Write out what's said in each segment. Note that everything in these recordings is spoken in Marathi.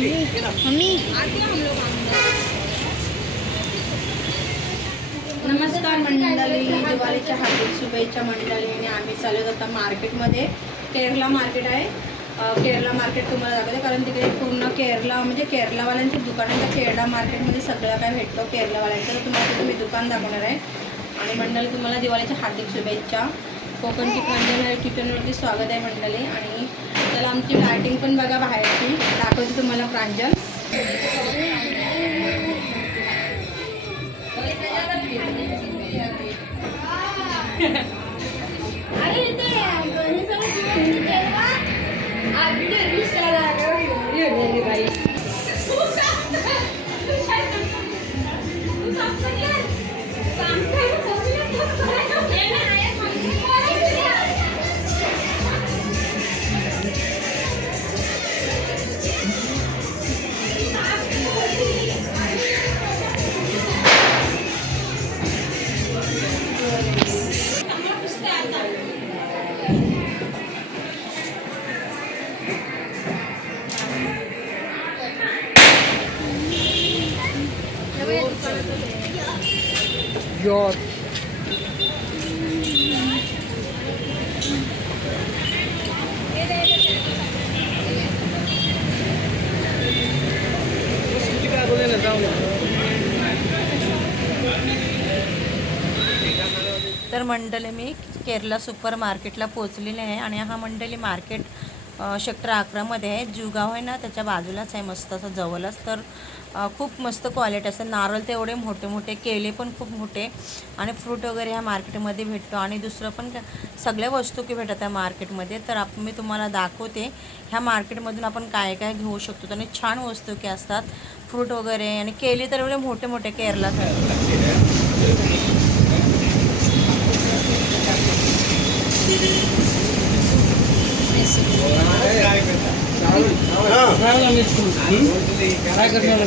मम्मी नमस्कार मंडळी, दिवाळीच्या हार्दिक शुभेच्छा मंडळी. आणि आम्ही चालू आता मार्केटमध्ये. केरला मार्केट आहे. केरला मार्केट तुम्हाला दाखवते, कारण तिकडे पूर्ण केरला म्हणजे केरलावाल्यांचं दुकान आहे. केरला मार्केटमध्ये सगळं काय भेटतो केरलावाल्यांचं, तर तुम्हाला तिथे मी दुकान दाखवणार आहे. आणि मंडळी तुम्हाला दिवाळीच्या हार्दिक शुभेच्छा. कोकणची प्रांजल किचनवरती स्वागत आहे मंडळी. आणि त्याला आमची लायटिंग पण बघा बाहेरची, दाखवते तुम्हाला प्रांजल. Your तर मंडळी मी केरला सुपर मार्केटला पोचलेले आहे. आणि हा मंडळी मार्केट सेक्टर 11मध्ये आहे. जुगाव आहे ना त्याच्या बाजूलाच आहे, मस्त असं जवळच. तर खूप मस्त क्वालिटी असते. नारळ ते एवढे मोठे मोठे, केले पण खूप मोठे, आणि फ्रूट वगैरे ह्या मार्केटमध्ये भेटतो. आणि दुसरं पण सगळ्या वस्तू की भेटत आहे मार्केटमध्ये. तर मी तुम्हाला दाखवते ह्या मार्केटमधून आपण काय काय घेऊ शकतो. आणि छान वस्तू की असतात, फ्रूट वगैरे. आणि केली तर एवढे मोठे मोठे केरलासाठी.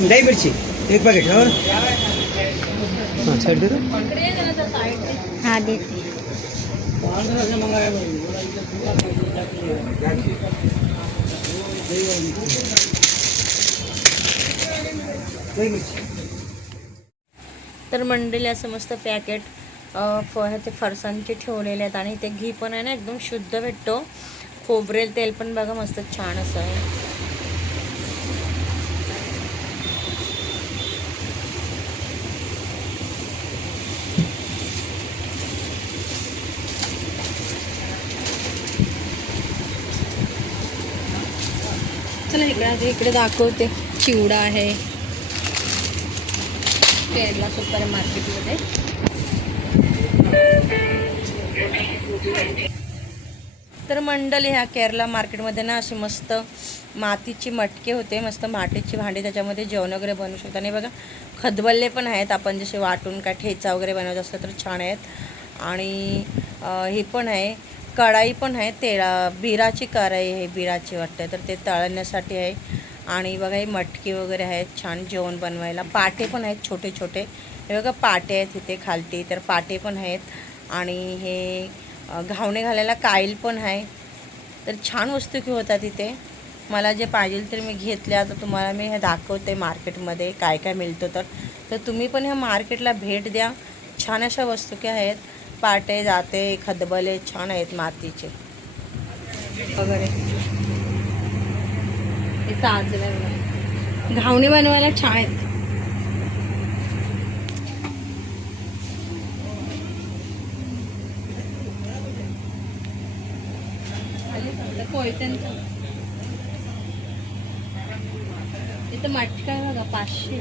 दही मिर्ची एक पॅकेट और हाँ साइड दे दो। हाँ देते तर मंडळी असं मस्त पॅकेट ह्याचे फरसाणचे ठेवलेले आहेत. आणि ते घी पण आहे ना एकदम शुद्ध भेटतो. खोबरेल तेल पण बघा मस्त छान असं आहे. चला इकडे दाखवते. चिवडा आहे केरला सुपर मार्केटमध्ये. तर मंडळी ह्या केरला मार्केटमध्ये ना अशी मस्त मातीची मटके होते, मस्त मातीची भांडी, त्याच्यामध्ये जेवण वगैरे बनवू शकतो. आणि बघा खदबल्ले पण आहेत, आपण जसे वाटून काय ठेचा वगैरे बनवत असलं तर छान आहेत. आणि हे पण आहे, कढाई पण आहे, बिराची कढाई आहे, बिराची वाटते, तर ते तळण्यासाठी आहे. आणि बघा हे मटकी वगैरे आहेत छान जेवण बनवायला. पाटे पण आहेत छोटे छोटे, हे बघा पाटे आहेत इथे खालती, तर पाटे पण आहेत. आणि हे घावणे घालायला काईल पण आहे. तर छान वस्तू की होतात इथे. मला जे पाहिजे तर मी घेतल्या. तर तुम्हाला मी हे दाखवते मार्केटमध्ये काय काय मिळतं. तर तुम्ही पण ह्या मार्केटला भेट द्या. छान अशा वस्तू की आहेत, पाटे जाते खदबले छान आहेत मातीचे वगैरे. हे ताजलं घावणे बनवायला छान आहेत. इथं मटका आहे बघा, 500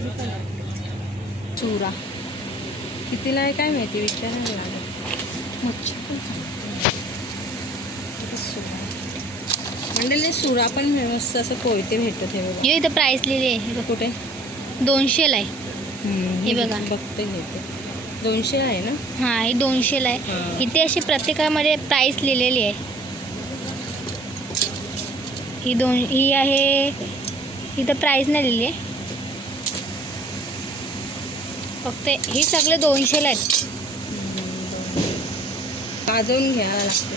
रुपये. चुरा कितीला आहे काय माहिती, विचारायला लागेल. मच्छी पण मंडळी सुरा पण मस्त असं कोयते भेटत. हे बघा इथं प्राइस लिहिली आहे. कुठे 200ला आहे. हे बघा फक्त घेते 200 आहे ना. हां हे 200ला आहे. इथे अशी प्रत्येकामध्ये प्राइस लिहिलेली आहे. ही आहे, इथं प्राइस नाही लिहिली आहे. फक्त हे सगळे 200ला आहेत. पाजवून घ्यायला लागते.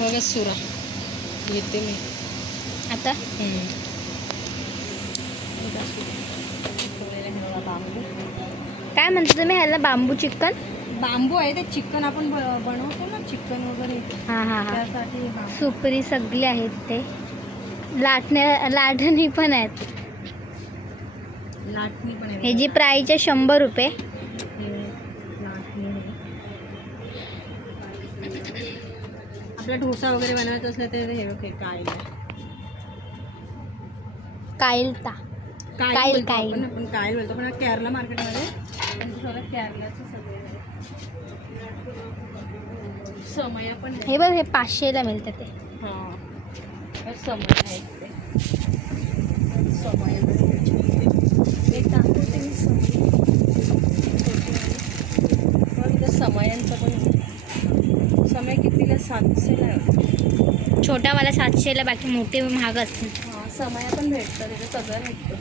बघा सुरा घेते मी आता काय म्हणतो तुम्ही ह्याला बांबू चिकन? बांबू आहे ते चिकन आपण बनवतो ना चिकन वगैरे हां हां हां. त्यासाठी सुपरी सगळे आहेत ते. लाटणी पण आहेत. लाटणी पण आहे. ह्याची प्राईस आहे 100 रुपये. आपला डोसा वगैरे बनवायचा असला तर हे बघ कायलता कायल कायल. आपण काय बोलतो पण केरला मार्केटमध्ये सगळं केरलाचं सगळे आहे. समया पण आहे. हे बघ हे 500ला मिळतं ते. हां समय आहे ते समय एक दाखवते मी समयांचं पण समय कितीला 700ला आहे. छोटावाला 700ला, बाकी मोठे महाग असतील. हां समया पण भेटतं त्याचं सगळं भेटतं.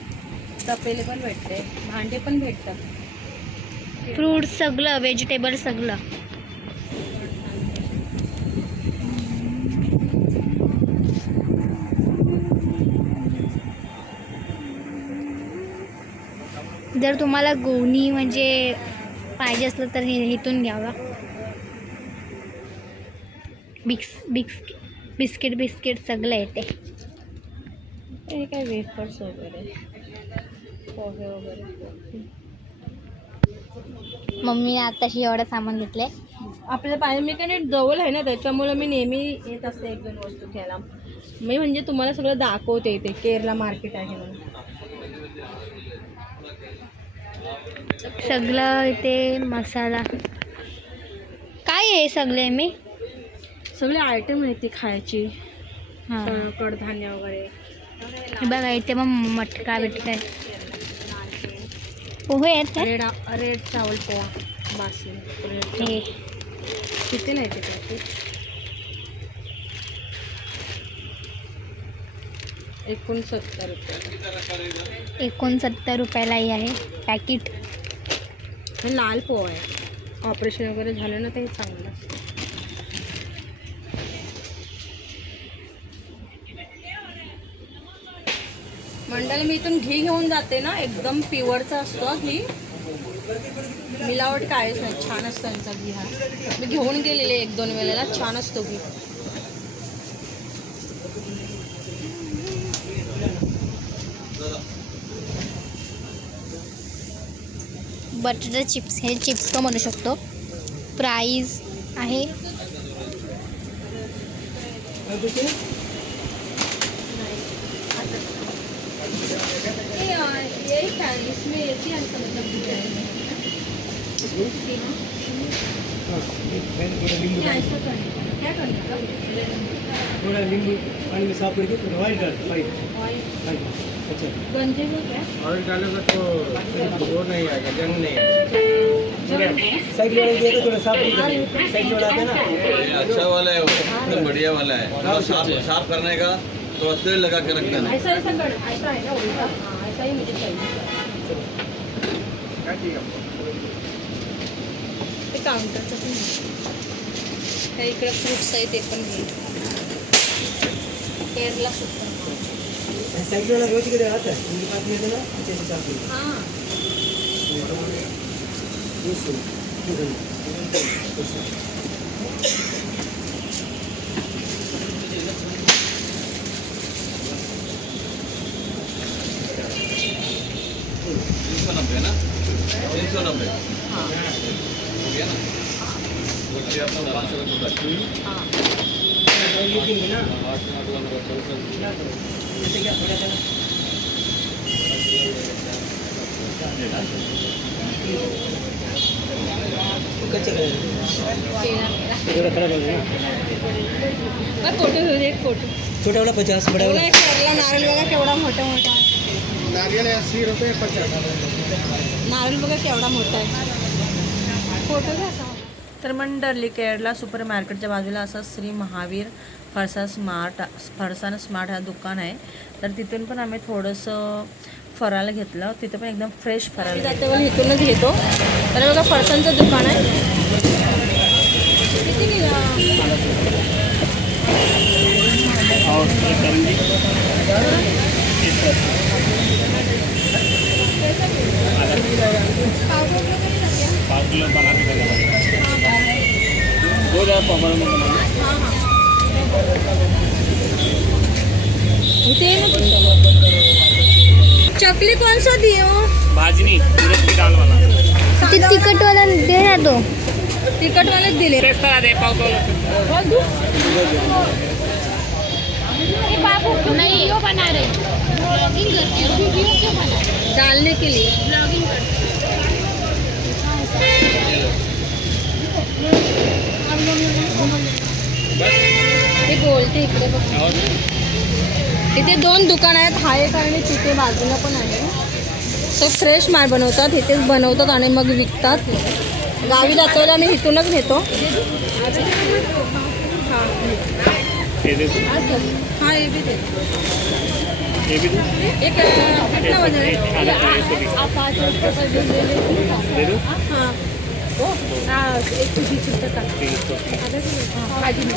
तपेले पण भेटते भांडे पण भेटतात. फ्रूट्स सगळं व्हेजिटेबल सगळं. जर तुम्हाला गोणी म्हणजे पाहिजे असलं तर हे इथून घ्यावा. बिस्किट सगळं येते. हे काय वेफर्स वगैरे पोहे वगैरे. मम्मी आताशी एवढं सामान घेतलंय. आपल्याला पाहिजे मी काय जवळ आहे ना त्याच्यामुळे मी नेहमी येत असते 1-2 वस्तू घ्यायला. मी म्हणजे तुम्हाला सगळं दाखवते इथे केरला मार्केट आहे म्हणून. सगळं इथे मसाला काय आहे सगळे. मी सगळे आयटम आहेत ते खायची. हां कडधान्य वगैरे. हे बघा इथे मग मटका बिटका पोहे आहेत. रेड चावल पोहा बासरी हे किती नाही ते पॅकेट. 69 रुपये. 69 रुपयालाही आहे पॅकेट. हे लाल पोहा आहे. ऑपरेशन वगैरे झालं ना ते चांगलं असतं. मंडळी मी इथून घी घेऊन जाते ना एकदम प्युअरचा असतो घी. मिलावट काहीच नाही. छान असतं त्यांचा घी. हा मी घेऊन गेलेले 1-2 वेळेला. छान असतो घी. बटाटा चिप्स. हे चिप्स पण म्हणू शकतो. प्राईस आहे इसमें ऐसी थोड़ा नींबू पानी में साफ करके थोड़ा ऑयल डाल. अच्छा गंजे में क्या ऑयल डालेगा तो वो नहीं आएगा, जंग नहीं आएगा। साइकिल वाले देखो थोड़ा साफ करके. साइकिल वाला आता है ना. ये अच्छा वाला है, वो एकदम बढ़िया वाला है. थोड़ा साफ करने का थोड़ा तेल लगा के रख देना. ऐसा है ना उल्टा. हाँ ऐसा ही मुझे चाहिए. ते काउंटरचं पण त्या इकडे फ्रूट्स आहे ते पण घे. केरला सुद्धा. साइकिल वाला रोज के आता है उनके पास में है ना. अच्छे से साफ करके. हाँ ना 390. हाँ हो गया ना. वो आपको 500 रुपये. हाँ लेकिन ना 8 रुपये. जैसे क्या थोड़ा सा कच्चे केला मेरा. थोड़ा खराब हो गया ना. बघ फोटो घेऊ दे. एक फोटो. छोटा वाला 50, बड़ा वाला केरला नारळ बघा केवढा मोठा मोठा आहे. नारियल 80 रुपये 50. नारळ बघा केवढा मोठा आहे. फोटो घ्या. तर मंडळी केरला सुपर मार्केटच्या बाजूला असं श्री महावीर फरसाण स्मार्ट हा दुकान आहे. तर तिथून पण आम्ही थोडंसं फराळ घेतलं. तिथे पण एकदम फ्रेश फराळ जाते वेळी इथूनच घेतो. तर बघा फरसाणचं दुकान आहे. किती और एक करंजी 180 5 किलो बना के देगा हो जाए पापड़ में बना चकली कौन सा दिए हो? भाजनी उड़द की दाल वाला ते तिखटवाला दे ना तो. तिखट वाले दिले. टेस्ट करा दे पाव तो नहीं वीडियो बना रहे ब्लॉगिंग करती हूँ वीडियो क्यों बना डालने के लिए. ब्लॉगिंग ते बोलते इकडे बघ. इथे 2 दुकान आहेत. हा एक आणि तिथे बाजूला पण आहे. तो फ्रेश माल बनवतात. इथेच बनवतात आणि मग विकतात. गावी जातोला मी इथूनच घेतो. हाँ ये भी दे. ये भी एक कितना वजन है? आधा किलो आप 5 रुपये का जो ले लेती दे दो हाँ 120 रुपये का 320 आधा किलो भाजी में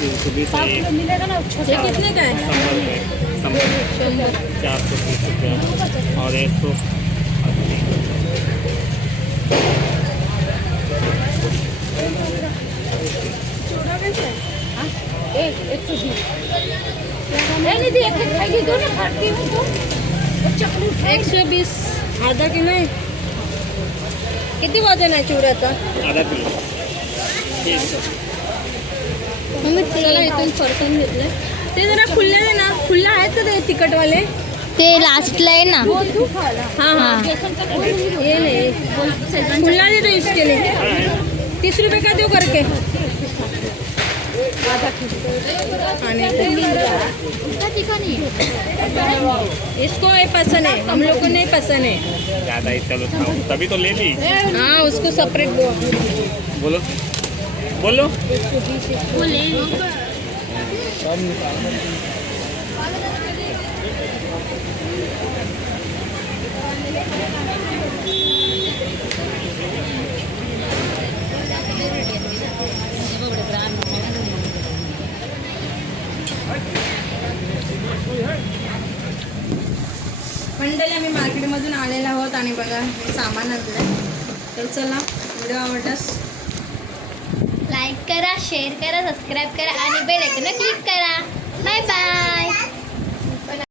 320 5 किलो मिलेगा ना ये छोटा कितने का है? 100 430 रुपये और 100 एक 120 नहीं दी एक खाई दो ना खाती हूँ तो वो चकली 120 आधा किलो आहे. किती वजन आहे चिवड्याचा? आधा किलो चला इथून फरसाण घेतलं. ते जरा खुल्ले आहे ना. खुल्ले आहेत का ते तिखटवाले? ते लास्टला आहे ना हाँ हाँ ये नहीं खुल्ला दे दो इसके लिए. 30 रुपये का दो करके. आणि इसको ये पसंद है. हम लोग को नहीं पसंद है. ज़्यादा ही चलो खाओ तभी तो ले ली हाँ उसको सेपरेट दो. बोलो बोलो मंडळी आम्ही मार्केटमधून आलेलो आहोत आणि बघा हे सामान आणलं. तर चला व्हिडिओ आवडल्यास लाईक करा शेअर करा सबस्क्राईब करा आणि बेल आयकॉन क्लिक करा बाय बाय